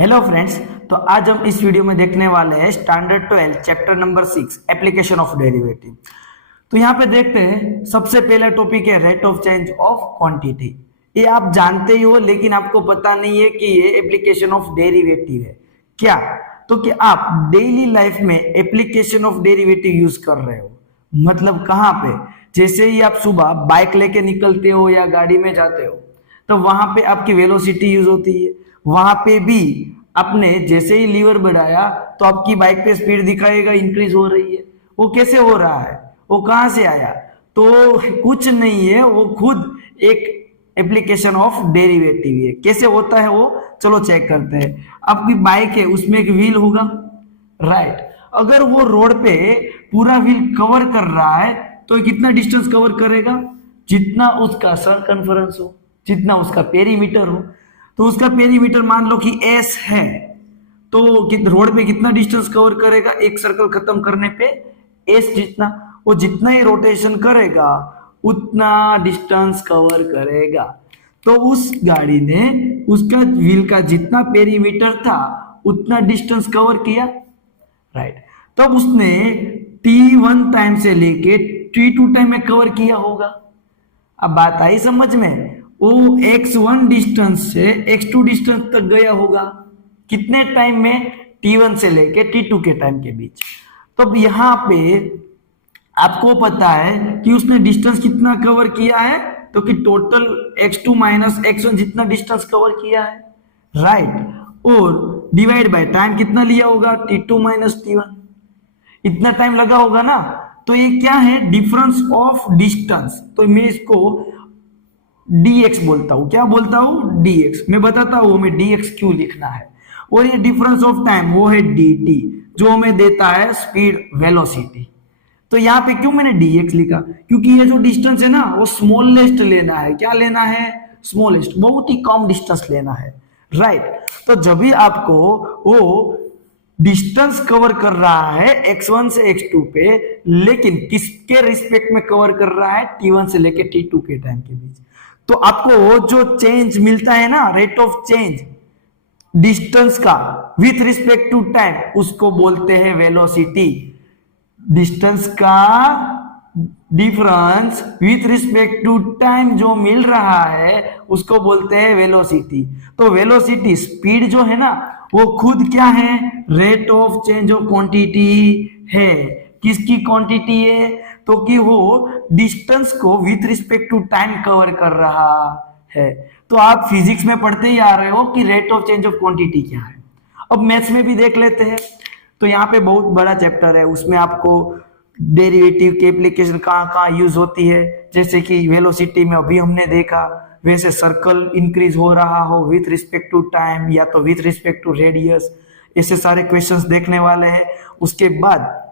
Hello friends. तो आज हम इस वीडियो में देखने वाले हैं standard 12 chapter number 6 application of derivative. तो यहाँ पे देखते हैं, सबसे पहला टॉपिक है rate of change of quantity. ये आप जानते ही हो, लेकिन आपको पता नहीं है कि ये एप्लीकेशन ऑफ डेरिवेटिव है क्या। तो कि आप डेली लाइफ में एप्लीकेशन ऑफ डेरिवेटिव यूज कर रहे हो, मतलब कहाँ पे, जैसे ही आप सुबह बाइक लेके निकलते हो या गाड़ी में जाते हो तो वहां पे आपकी वेलोसिटी यूज होती है। वहां पे भी आपने जैसे ही लीवर बढ़ाया तो आपकी बाइक पे स्पीड दिखाएगा इंक्रीज हो रही है। वो कैसे हो रहा है, वो कहां से आया? तो कुछ नहीं है, वो खुद एक एप्लीकेशन ऑफ डेरिवेटिव है। कैसे होता है वो चलो चेक करते हैं। आपकी बाइक है, उसमें एक व्हील होगा, राइट। अगर वो रोड पे पूरा व्हील कवर कर रहा है तो कितना डिस्टेंस कवर करेगा? जितना उसका सरकमफेरेंस हो, जितना उसका पेरीमीटर हो। तो उसका पेरीमीटर मान लो कि एस है, तो रोड पे कितना डिस्टेंस कवर करेगा एक सर्कल खत्म करने पे? एस जितना। वो जितना ही रोटेशन करेगा उतना डिस्टेंस कवर करेगा। तो उस गाड़ी ने उसका व्हील का जितना पेरीमीटर था उतना डिस्टेंस कवर किया, राइट। तब उसने T1 टाइम से लेके T2 टाइम में कवर किया होगा। अब बात आई समझ में? वो x1 डिस्टेंस से x2 डिस्टेंस तक गया होगा कितने टाइम में? T1 से लेके T2 के टाइम के बीच। तो यहां पे आपको पता है कि उसने डिस्टेंस कितना कवर किया है, तो कि टोटल x2 माइनस x1 जितना डिस्टेंस कवर किया है, राइट। और डिवाइड बाय टाइम कितना लिया होगा? T2 माइनस T1, इतना टाइम लगा होगा ना। तो ये क्या है? Difference of distance. तो मैं इसको dx बोलता हूं। क्या बोलता हूं? dx। मैं बताता हूं हमें dx क्यों लिखना है। और ये डिफरेंस ऑफ टाइम वो है dt, जो हमें देता है स्पीड वेलोसिटी। तो यहाँ पे क्यों मैंने dx लिखा? क्योंकि ये जो डिस्टेंस है ना वो स्मॉलेस्ट लेना है। क्या लेना है? स्मॉलेस्ट, बहुत ही कम डिस्टेंस लेना है, राइट। तो जब भी आपको वो डिस्टेंस कवर कर रहा है x1 से x2 पे, लेकिन किसके रिस्पेक्ट में कवर कर रहा है? T1 से लेके T2 के टाइम के बीच। तो आपको जो चेंज मिलता है ना, रेट ऑफ चेंज डिस्टेंस का विथ रिस्पेक्ट टू टाइम, उसको बोलते हैं वेलोसिटी। डिस्टेंस का difference with respect to time जो मिल रहा है उसको बोलते हैं वेलोसिटी। तो वेलोसिटी स्पीड जो है ना वो खुद क्या है? Rate of change of quantity है। किसकी क्वांटिटी है? तो कि वो डिस्टेंस को with respect to time cover कर रहा है। तो आप फिजिक्स में पढ़ते ही आ रहे हो कि rate of change of quantity क्या है। अब मैथ्स में भी देख लेते हैं। तो यहाँ पे बहुत बड़ा चैप्टर है, उसमें आपको डेरिवेटिव की एप्लीकेशन कहाँ कहाँ यूज होती है। जैसे कि वेलोसिटी में अभी हमने देखा, वैसे सर्कल इंक्रीज हो रहा हो विथ रिस्पेक्ट टू टाइम या तो विथ रिस्पेक्ट टू रेडियस, ऐसे सारे क्वेश्चंस देखने वाले हैं। उसके बाद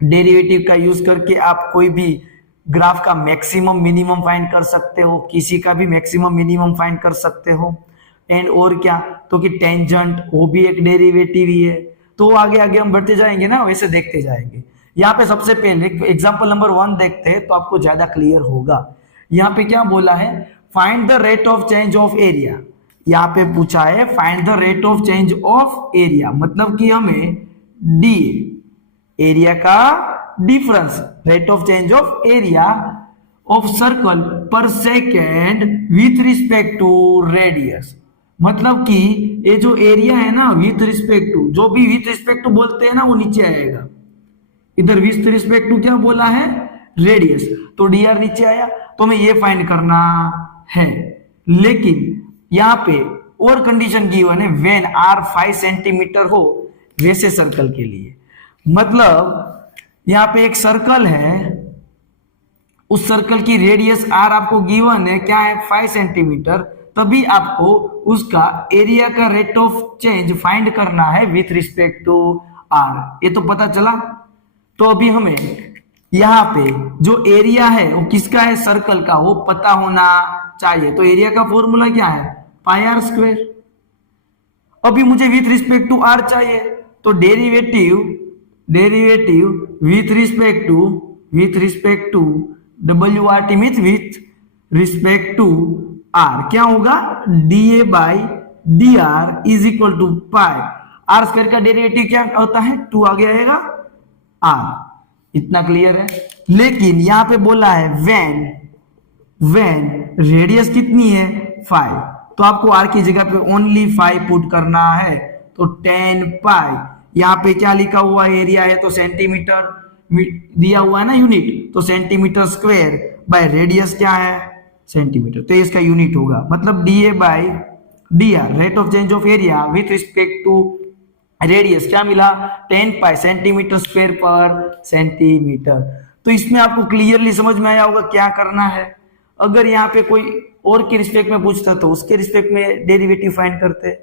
डेरिवेटिव का यूज करके आप कोई भी ग्राफ का मैक्सिमम मिनिमम फाइंड कर सकते हो, किसी का भी मैक्सिमम मिनिमम फाइंड कर सकते हो। एंड और क्या, तो कि टेंजेंट वो भी एक डेरिवेटिव ही है। तो आगे आगे हम बढ़ते जाएंगे ना, वैसे देखते जाएंगे। यहाँ पे सबसे पहले एग्जांपल नंबर 1 देखते हैं तो आपको ज्यादा क्लियर होगा। यहाँ पे क्या बोला है? Find the rate of change of area. यहाँ पे पूछा है find the rate of change of area, मतलब कि हमें डी एरिया का difference, rate of change of area of circle पर second with respect to radius. मतलब कि ये जो एरिया है ना विथ रिस्पेक्ट टू, जो भी विथ रिस्पेक्ट टू बोलते हैं ना वो नीचे आएगा। इधर विथ रिस्पेक्ट टू क्या बोला है? रेडियस, तो dr नीचे आया। तो हमें ये फाइंड करना है, लेकिन यहाँ पे और कंडीशन गिवन है, व्हेन r 5 सेंटीमीटर हो वैसे सर्कल के लिए। मतलब यहाँ पे एक सर्कल है, उस सर्कल की रेडियस r आपको गिवन है, क्या है? 5 सेंटीमीटर। तभी आपको उसका एरिया का रेट ऑफ चेंज फाइंड करना है विथ रिस्पेक्ट टू r। ये तो पता चला। तो अभी हमें यहाँ पे जो एरिया है वो किसका है? सर्कल का, वो पता होना चाहिए। तो एरिया का फॉर्मूला क्या है? Pi r square. अभी मुझे विथ रिस्पेक्ट टू r चाहिए, तो derivative with respect to WRT means with respect to r क्या होगा? dA by d r is equal to pi, r square का डेरिवेटिव क्या होता है, 2 आगे आएगा आर, इतना क्लियर है। लेकिन यहां पे बोला है व्हेन रेडियस कितनी है 5, तो आपको आर की जगह पे ओनली 5 पुट करना है, तो 10 पाई, यहाँ पे क्या लिखा हुआ एरिया है तो सेंटीमीटर दिया हुआ है ना यूनिट, तो सेंटीमीटर स्क्वायर बाय रेडियस क्या है सेंटीमीटर, तो इसका यूनिट होगा, मतलब d A by d r rate of change of area with respect to radius क्या मिला 10 pi centimetre square per centimetre. तो इसमें आपको क्लियरली समझ में आया होगा क्या करना है। अगर यहाँ पे कोई और के रिस्पेक्ट में पूछता तो उसके रिस्पेक्ट में डेरिवेटिव फाइंड करते।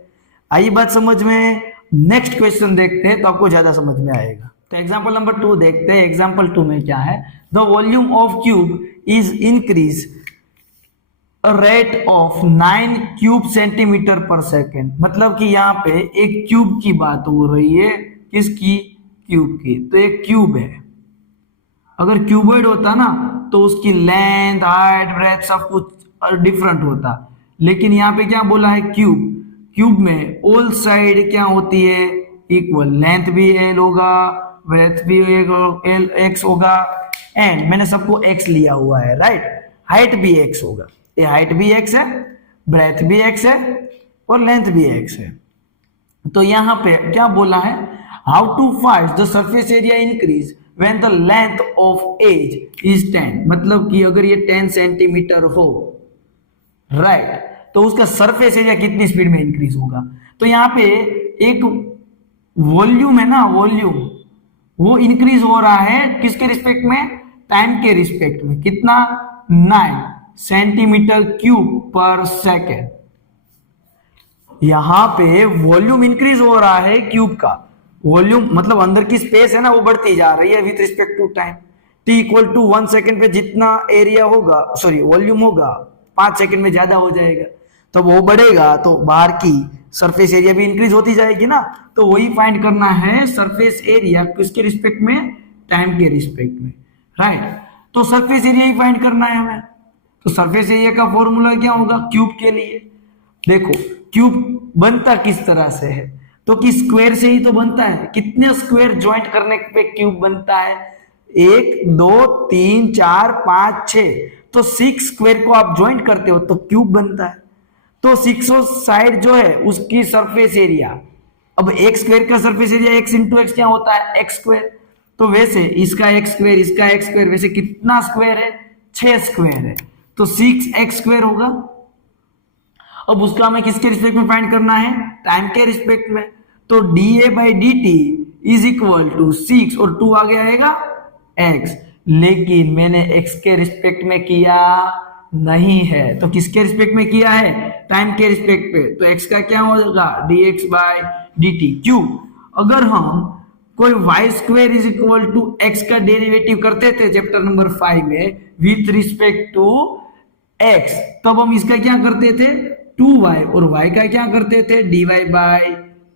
आई बात समझ में, नेक्स्ट क्वेश्चन देखते हैं तो आपको ज्यादा समझ में आएगा। तो एग्जांपल नंबर 2 देखते हैं। एग्जांपल 2 में क्या है, the volume of cube is increase rate of 9 cube centimetre पर सेकेंड, मतलब कि यहाँ पे एक क्यूब की बात हो रही है, किसकी, क्यूब की। तो एक क्यूब है, अगर क्यूबॉइड होता ना तो उसकी लेंथ हाइट ब्रेथ सब कुछ डिफरेंट होता, लेकिन यहाँ पे क्या बोला है क्यूब, क्यूब में ऑल साइड क्या होती है इक्वल, लेंथ भी एल होगा, ब्रेथ भी एल एक्स होगा, एंड मैंने सबको एक्स लिया हुआ है राइट, हाइट भी एक्स होगा, ये हाइट भी एक्स है, ब्रेथ भी एक्स है और लेंथ भी एक्स है। तो यहाँ पे क्या बोला है, how to find the surface area increase when the length of edge is 10, मतलब कि अगर ये 10 सेंटीमीटर हो राइट, तो उसका सरफेस एरिया कितनी स्पीड में इंक्रीज होगा। तो यहाँ पे एक वॉल्यूम है ना, वॉल्यूम वो इंक्रीज हो रहा है किसके रिस्पेक्ट में, टाइम के रिस्पेक्ट में, कितना 9 सेंटीमीटर क्यूब पर सेकेंड। यहां पे वॉल्यूम इंक्रीज हो रहा है क्यूब का, वॉल्यूम मतलब अंदर की स्पेस है ना वो बढ़ती जा रही है with respect to time. T equal to 1 second पे जितना एरिया होगा, सॉरी वॉल्यूम होगा, 5 सेकेंड में ज्यादा हो जाएगा, तो वो बढ़ेगा तो बाहर की सरफेस एरिया भी इंक्रीज होती जाएगी ना। तो वही फाइंड करना है सरफेस एरिया किसके रिस्पेक्ट में, टाइम के रिस्पेक्ट में राइट। तो सरफेस एरिया ही फाइंड करना है हमें। तो सरफेस एरिया का फॉर्मूला क्या होगा क्यूब के लिए, देखो क्यूब बनता किस तरह से है, तो कि स्क्वायर से ही तो बनता है, कितने स्क्वायर ज्वाइंट करने पे क्यूब बनता है, 1 2 3 4 5 6, तो 6 स्क्वायर को आप ज्वाइंट करते हो तो क्यूब बनता है। तो 6 साइड जो है उसकी सरफेस एरिया, अब एक स्क्वायर का surface area x into x क्या होता है एक्स स्क्वायर, तो वैसे इसका एक्स स्क्वायर इसका एक्स स्क्वायर, वैसे कितना स्क्वायर है 6 स्क्वायर है, तो 6x स्क्वायर होगा। अब उसका हमें किसके रिस्पेक्ट में फाइंड करना है, टाइम के रिस्पेक्ट में, तो dA by dt is equal to 6 और 2 आगे आएगा x, लेकिन मैंने x के रिस्पेक्ट में किया नहीं है, तो किसके रिस्पेक्ट में किया है, टाइम के रिस्पेक्ट पे, तो x का क्या होगा dx बाई dt। क्यों, अगर हम कोई y square is equal to x का डेरिवेटिव करते थे चैप्टर नंबर 5 में विथ रिस्पेक्ट टू x, तब हम इसका क्या करते थे 2y और y का क्या करते थे dy बाई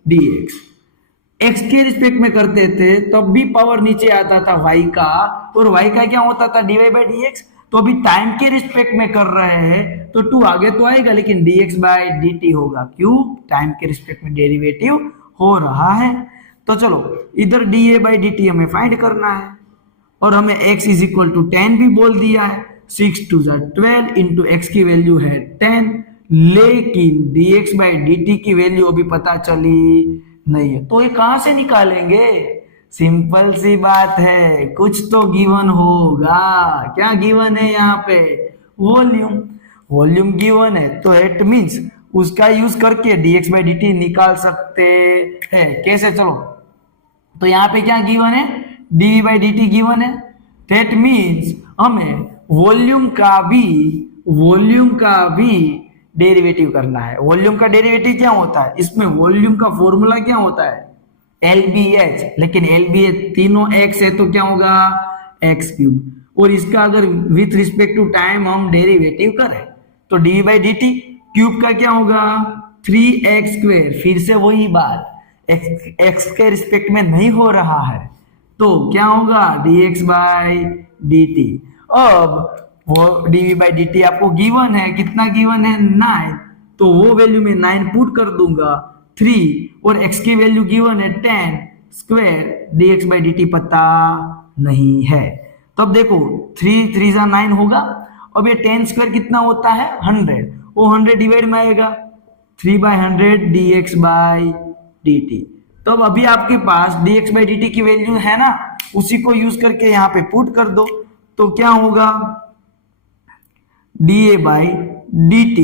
dx। x के रिस्पेक्ट में करते थे तब भी पावर नीचे आता था y का, और y का क्या होता था dy बाई dx। तो अभी टाइम के रिस्पेक्ट में कर रहे हैं तो 2 आगे तो आएगा लेकिन dx बाई dt होगा, क्यों, टाइम के रिस्पेक्ट में डेरिवेटिव हो रहा है। तो चलो इधर dA बाई dt हमें फाइंड करना है, और हमें x इज इक्वल टू 10 भी बोल दिया है, 6 2 12 इंटू एक्स की वैल्यू है 10, लेकिन dx बाई dt की वैल्यू अभी पता चली नहीं है, तो ये कहां से निकालेंगे, सिंपल सी बात है, कुछ तो गिवन होगा। क्या गिवन है यहाँ पे, वॉल्यूम, वॉल्यूम गिवन है, तो इट मींस उसका यूज करके dx बाई dt निकाल सकते हैं। कैसे, चलो तो यहाँ पे क्या गिवन है, dv बाई dt गिवन है, दैट मींस हमें वॉल्यूम का भी डेरिवेटिव करना है। वॉल्यूम का डेरिवेटिव क्या होता है, इसमें वॉल्यूम का फॉर्मूला क्या होता है LBH, लेकिन LBH तीनों x है तो क्या होगा x क्यूब, और इसका अगर विथ रिस्पेक्ट टू टाइम हम डेरिवेटिव करें तो dv बाई dt क्यूब का क्या होगा 3x स्क्वायर, फिर से वही बात, x के रिस्पेक्ट में नहीं हो रहा है तो क्या होगा dx बाई dt। अब वो dv बाई dt आपको गिवन है, कितना गिवन है 9, तो वो वैल्यू में 9 पुट कर दूंगा, 3 और x की वैल्यू गिवन है 10 स्क्वायर dx बाई dt पता नहीं है। तब देखो 3 3 जा 9 होगा। अब ये 10 स्क्वायर कितना होता है 100, वो 100 डिवाइड में आएगा 3/100 dx बाई dt। तब अभी आपके पास dx बाई dt की वैल्यू है ना, उसी को यूज करके यहाँ पे पुट कर दो। तो क्या होगा dA by dt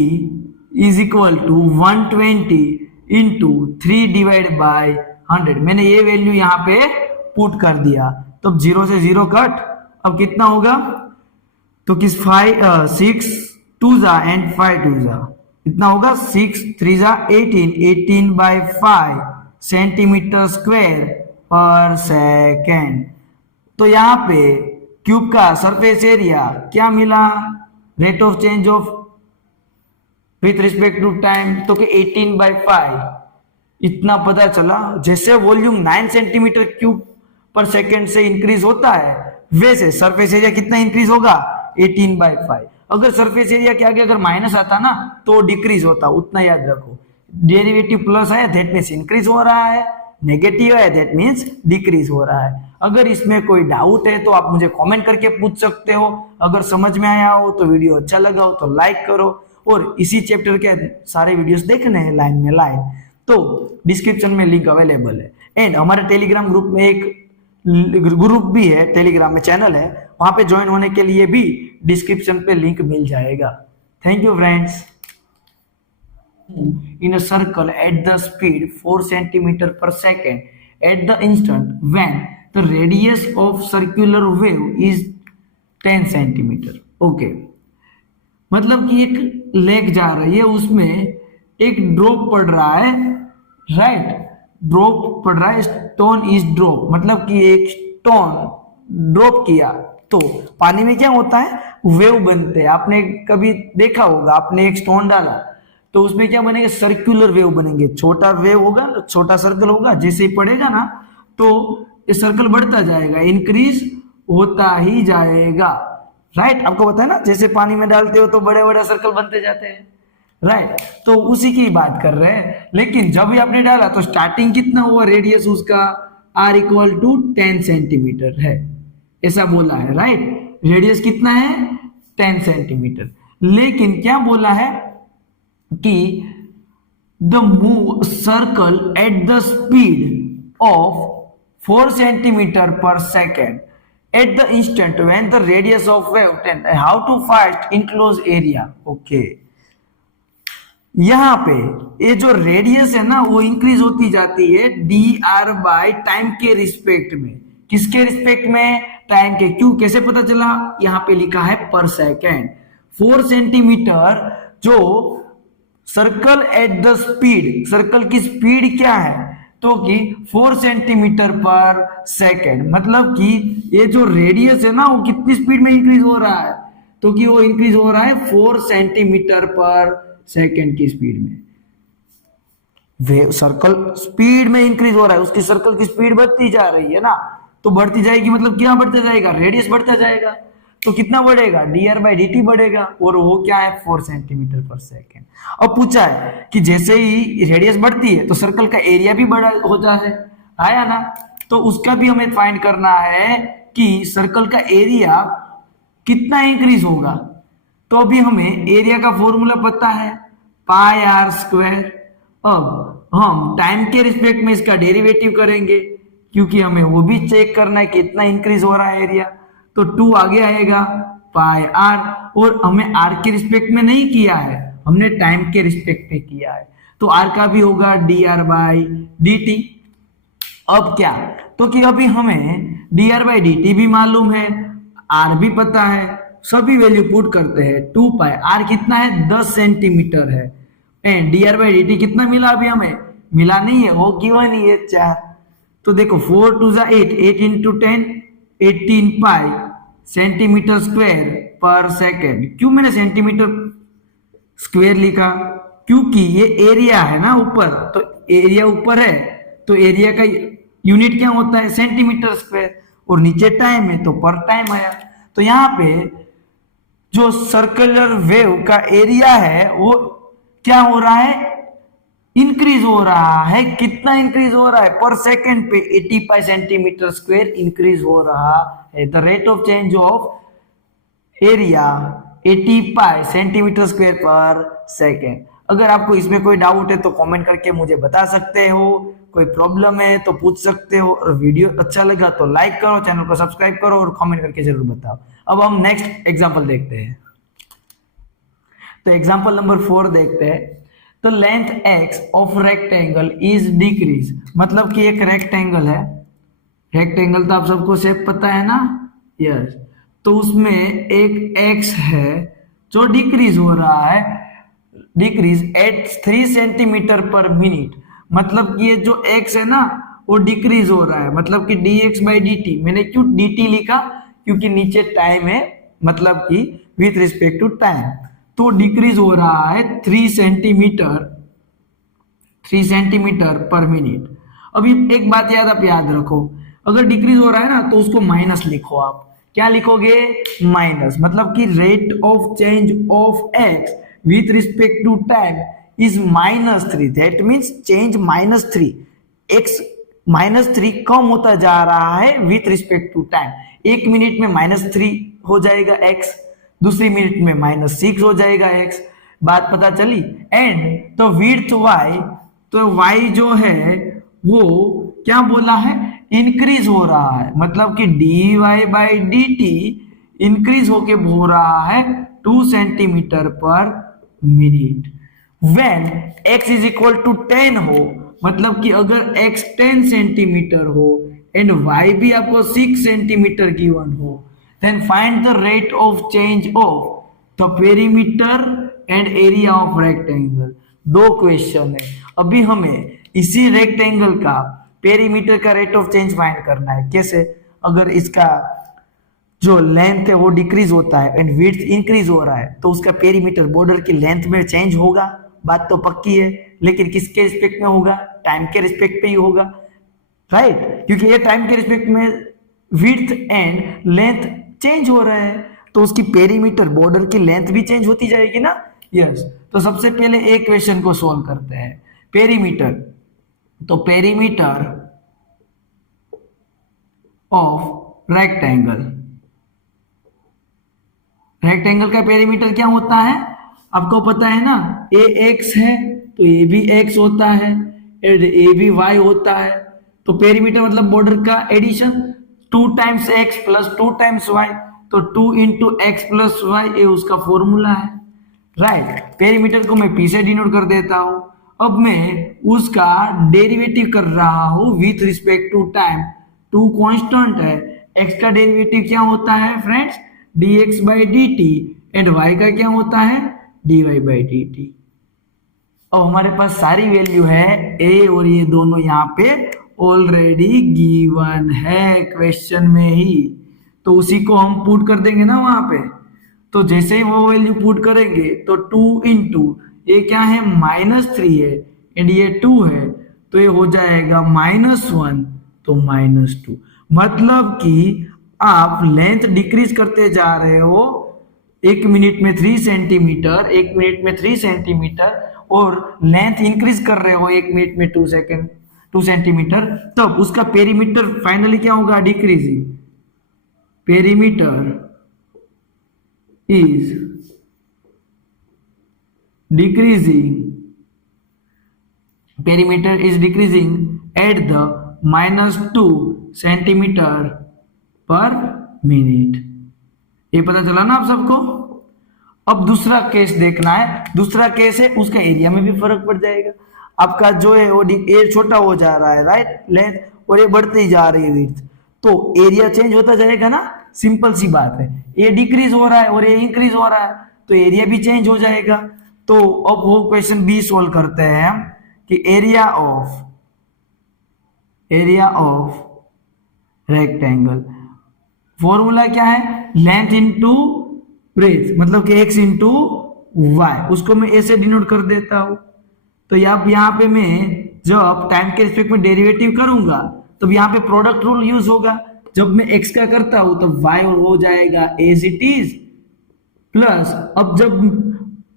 is equal to 120 into 3 divide by 100। मैंने ये वैल्यू यहाँ पे पुट कर दिया। तब 0 से 0 कट, अब कितना होगा, तो किस 6 2 जा एंड 5 2 जा इतना होगा, 6 3 जा 18/5 सेंटीमीटर स्क्वायर पर सेकेंड। तो यहाँ पे क्यूब का सरफेस एरिया क्या मिला, rate of change of with respect to time, तो कि 18/5 इतना पता चला। जैसे volume 9 centimetre cube per second से इंक्रीज होता है, वैसे सरफेस एरिया कितना इंक्रीज होगा 18/5। अगर सरफेस एरिया के आगे अगर माइनस आता ना तो डिक्रीज होता, उतना याद रखो। डेरिवेटिव प्लस है दैट मीन्स इंक्रीज हो रहा है, नेगेटिव है दैट मीन्स डिक्रीज हो रहा है। अगर इसमें कोई डाउट है तो आप मुझे कमेंट करके पूछ सकते हो। अगर समझ में आया हो तो वीडियो अच्छा लगा हो तो लाइक करो, और इसी चैप्टर के सारे वीडियोस देखने हैं लाइन में लाइव, तो डिस्क्रिप्शन में लिंक अवेलेबल है। एंड हमारे टेलीग्राम ग्रुप में एक ग्रुप भी है, टेलीग्राम में चैनल है, वहां पे ज्वाइन होने के लिए भी डिस्क्रिप्शन पे लिंक मिल जाएगा। Thank you friends. In a circle at the speed 4 centimeter per second at the instant when the radius of circular wave is 10 centimeter. Okay. मतलब कि एक लेक जा रही है, उसमें एक ड्रॉप पड़ रहा है, राइट, ड्रॉप पड़ रहा है, स्टोन इज ड्रॉप, मतलब कि एक स्टोन ड्रॉप किया तो पानी में क्या होता है, वेव बनते हैं। आपने कभी देखा होगा, आपने एक स्टोन डाला तो उसमें क्या बनेगा, सर्कुलर वेव बनेंगे। छोटा वेव होगा, छोटा सर्कल होगा, जैसे ही पड़ेगा ना तो ये सर्कल बढ़ता जाएगा, इंक्रीज होता ही जाएगा, राइट। आपको पता है ना, जैसे पानी में डालते हो तो बड़े बड़े सर्कल बनते जाते हैं, राइट। तो उसी की बात कर रहे हैं। लेकिन जब भी आपने डाला तो स्टार्टिंग कितना हुआ, रेडियस उसका r इक्वल टू 10 सेंटीमीटर है, ऐसा बोला है, राइट। रेडियस कितना है 10 सेंटीमीटर। लेकिन क्या बोला है कि the move circle at the speed of 4 centimetre पर second at the instant when the radius of wave 10, how to find enclose area. Okay, यहां पे ये जो रेडियस है ना वो इंक्रीज होती जाती है dr बाय टाइम के रिस्पेक्ट में। किसके रिस्पेक्ट में, टाइम के। क्यों, कैसे पता चला, यहां पे लिखा है पर सेकेंड। 4 सेंटीमीटर जो circle at the speed, circle की स्पीड क्या है, तो कि 4 सेंटीमीटर पर सेकेंड, मतलब कि ये जो रेडियस है ना वो कितनी स्पीड में इंक्रीज हो रहा है, तो कि वो इंक्रीज हो रहा है 4 सेंटीमीटर पर सेकेंड की स्पीड में। वेव सर्कल स्पीड में इंक्रीज हो रहा है, उसकी सर्कल की स्पीड बढ़ती जा रही है ना, तो बढ़ती जाएगी मतलब क्या बढ़ता जाएगा, रेडियस बढ़ता जाएगा। तो कितना बढ़ेगा, dr बाई dt बढ़ेगा, और वो क्या है 4 सेंटीमीटर पर सेकेंड। अब पूछा है कि जैसे ही रेडियस बढ़ती है तो सर्कल का एरिया भी बड़ा हो जाता है, आया ना। तो उसका भी हमें फाइंड करना है कि सर्कल का एरिया कितना इंक्रीज होगा। तो अभी हमें एरिया का फॉर्मूला पता है, पाई आर स्क्वायर। अब हम टाइम के रिस्पेक्ट में इसका डेरिवेटिव करेंगे, क्योंकि हमें वो भी चेक करना है कितना इंक्रीज हो रहा है एरिया। तो 2 आगे आएगा पाई आर, और हमें आर के रिस्पेक्ट में नहीं किया है, हमने टाइम के रिस्पेक्ट पे किया है, तो आर का भी होगा dr बाई dt। अब क्या, तो कि अभी हमें dr बाई dt भी मालूम है, आर भी पता है, सभी वैल्यू पुट करते हैं। 2 पाई आर कितना है 10 सेंटीमीटर है, एंड dr बाई dt कितना मिला, अभी हमें मिला नहीं है, वो गिवन ही है 4। तो देखो 4 2 जा 8, 8 इंटू 10 18 पाई सेंटीमीटर स्क्वायर पर सेकेंड। क्यों मैंने सेंटीमीटर स्क्वायर लिखा, क्योंकि ये एरिया है ना ऊपर, तो एरिया ऊपर है तो एरिया का यूनिट क्या होता है सेंटीमीटर स्क्वायर, और नीचे टाइम है तो पर टाइम आया। तो यहाँ पे जो सर्कुलर वेव का एरिया है वो क्या हो रहा है, इंक्रीज हो रहा है। कितना इंक्रीज हो रहा है, पर सेकेंड पे 85 सेंटीमीटर स्क्वायर इंक्रीज हो रहा है। The rate of change of area 85 centimetre square पर सेकेंड। अगर आपको इसमें कोई डाउट है तो कमेंट करके मुझे बता सकते हो, कोई प्रॉब्लम है तो पूछ सकते हो, और वीडियो अच्छा लगा तो लाइक करो, चैनल को सब्सक्राइब करो और कमेंट करके जरूर बताओ। अब हम नेक्स्ट एग्जांपल देखते हैं। तो एग्जांपल नंबर 4 देखते हैं। तो length x of rectangle is decrease, मतलब कि एक रेक्टेंगल है, रेक्टेंगल तो आप सबको शेप पता है ना, यस। तो उसमें एक x है जो डिक्रीज हो रहा है, decrease at 3 centimetre per minute. मतलब कि ये जो x है ना वो डिक्रीज हो रहा है, मतलब कि dx बाई dt। मैंने क्यों dt लिखा, क्योंकि नीचे टाइम है, मतलब कि विथ रिस्पेक्ट टू टाइम। तो डिक्रीज हो रहा है 3 सेंटीमीटर पर मिनट। अभी एक बात आप याद रखो, अगर डिक्रीज हो रहा है ना तो उसको माइनस लिखो। आप क्या लिखोगे, माइनस, मतलब कि rate of change of x with respect to time is -3। That means change -3, x -3 कम होता जा रहा है विथ रिस्पेक्ट टू टाइम। एक मिनट में -3 हो जाएगा एक्स, दूसरी मिनट में -6 हो जाएगा एक्स। बात पता चली। एंड तो विड्थ वाई, तो वाई जो है वो क्या बोला है, इंक्रीज हो रहा है, मतलब कि d y by d t increase होके हो रहा है 2 centimetre per minute. When x is equal to 10 हो, मतलब कि अगर x 10 सेंटीमीटर हो एंड y भी आपको 6 सेंटीमीटर गिवन हो, then find the rate of change of the perimeter and area of rectangle. दो क्वेश्चन है, अभी हमें इसी रेक्टेंगल का पेरीमीटर का रेट ऑफ चेंज फाइंड करना है। कैसे, अगर इसका जो लेंथ है वो डिक्रीज होता है एंड विड्थ इंक्रीज हो रहा है तो उसका पेरीमीटर बॉर्डर की लेंथ में चेंज होगा, बात तो पक्की है। लेकिन किसके रिस्पेक्ट में होगा, टाइम के रिस्पेक्ट पे ही होगा, राइट। क्योंकि ये टाइम के रिस्पेक्ट में विड्थ एंड लेंथ चेंज हो रहा है तो उसकी पेरीमीटर बॉर्डर की लेंथ भी चेंज होती जाएगी ना, यस। तो सबसे पहले एक क्वेश्चन को सॉल्व करते हैं। पेरीमीटर, तो पेरीमीटर ऑफ रेक्टेंगल, रेक्टेंगल का पेरीमीटर क्या होता है आपको पता है ना, ए एक्स है तो ए भी एक्स होता है एंड ए भी वाई होता है। तो पेरीमीटर मतलब बॉर्डर का addition, 2 times x plus 2 times y, तो 2 इंटू एक्स प्लस वाई, ये उसका फॉर्मूला है, राइट। पेरीमीटर को मैं पी से डिनोट कर देता हूं। अब मैं उसका डेरिवेटिव कर रहा हूं with respect to time. 2 constant है, x का डेरिवेटिव क्या होता है friends, dx by d t, and y का क्या होता है, dy बाई डी टी। अब हमारे पास सारी वैल्यू है a और ये दोनों यहाँ पे ऑलरेडी गिवन है क्वेश्चन में ही, तो उसी को हम पुट कर देंगे ना वहां पे। तो जैसे ही वो वैल्यू पुट करेंगे तो 2 इंटू ये क्या है, -3 है एंड ये 2 है, तो ये हो जाएगा -1 तो -2। मतलब कि आप लेंथ डिक्रीज करते जा रहे हो, एक मिनट में 3 सेंटीमीटर, एक मिनट में 3 सेंटीमीटर, और लेंथ इंक्रीज कर रहे हो एक मिनट में 2 सेंटीमीटर, तब उसका पेरीमीटर फाइनली क्या होगा, decreasing. Perimeter is decreasing, perimeter is decreasing at the -2 centimetre per minute. ये पता चला ना आप सबको। अब दूसरा केस देखना है, दूसरा केस है उसका एरिया में भी फर्क पड़ जाएगा। आपका जो है वो ए छोटा हो जा रहा है, राइट, लेंथ, और ये बढ़ती जा रही है विड्थ, तो एरिया चेंज होता जाएगा ना, सिंपल सी बात है। ये डिक्रीज हो रहा है और ये इंक्रीज हो रहा है तो एरिया भी चेंज हो जाएगा। तो अब वो क्वेश्चन बी सोल्व करते हैं हम कि एरिया ऑफ रेक्टेंगल, फॉर्मूला क्या है, लेंथ इंटू ब्रेथ, मतलब कि x इंटू वाई, उसको मैं ऐसे डिनोट कर देता हूं। तो यहाँ पे मैं जब टाइम के रिस्पेक्ट में डेरिवेटिव करूंगा तब यहाँ पे प्रोडक्ट रूल यूज होगा। जब मैं x का करता हूं तो y हो जाएगा एज इट इज, प्लस अब जब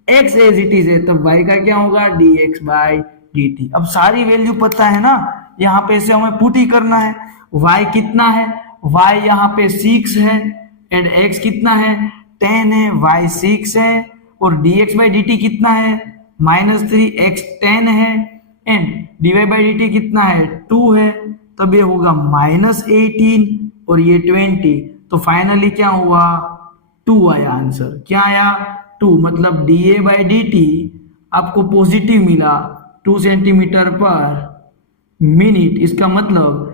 x एज इट इज है तब y का क्या होगा dx बाई dt। अब सारी वैल्यू पता है ना, यहाँ पे से हमें पुट ही करना है। y कितना है, y यहाँ पे 6 है एंड x कितना है 10 है, y 6 है और dx बाई dt कितना है -3 x 10 है एंड dy बाई dt कितना है 2 है, तब ये होगा -18 और ये 20। तो फाइनली क्या हुआ 2 आया आंसर। क्या आया 2, मतलब dA बाई dt आपको पॉजिटिव मिला 2 सेंटीमीटर पर मिनट। इसका मतलब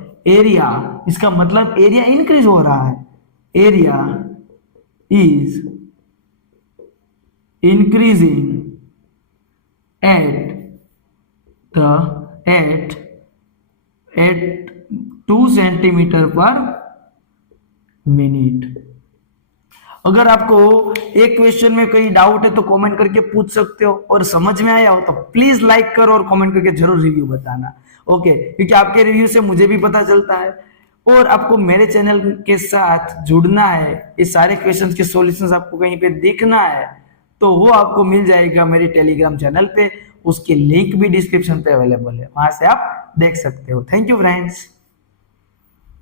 एरिया इंक्रीज हो रहा है, area is increasing at 2 centimetre per minute. अगर आपको एक क्वेश्चन में कोई डाउट है तो कमेंट करके पूछ सकते हो, और समझ में आया हो तो प्लीज लाइक करो और कमेंट करके जरूर रिव्यू बताना। ओके, क्योंकि आपके रिव्यू से मुझे भी पता चलता है। और आपको मेरे चैनल के साथ जुड़ना है, ये सारे क्वेश्चंस के सॉल्यूशंस आपको कहीं पे दिखना है तो वो आपको मिल जाएगा मेरे टेलीग्राम चैनल पे, उसकी लिंक भी डिस्क्रिप्शन पे अवेलेबल है, वहां से आप देख सकते हो। Thank you friends.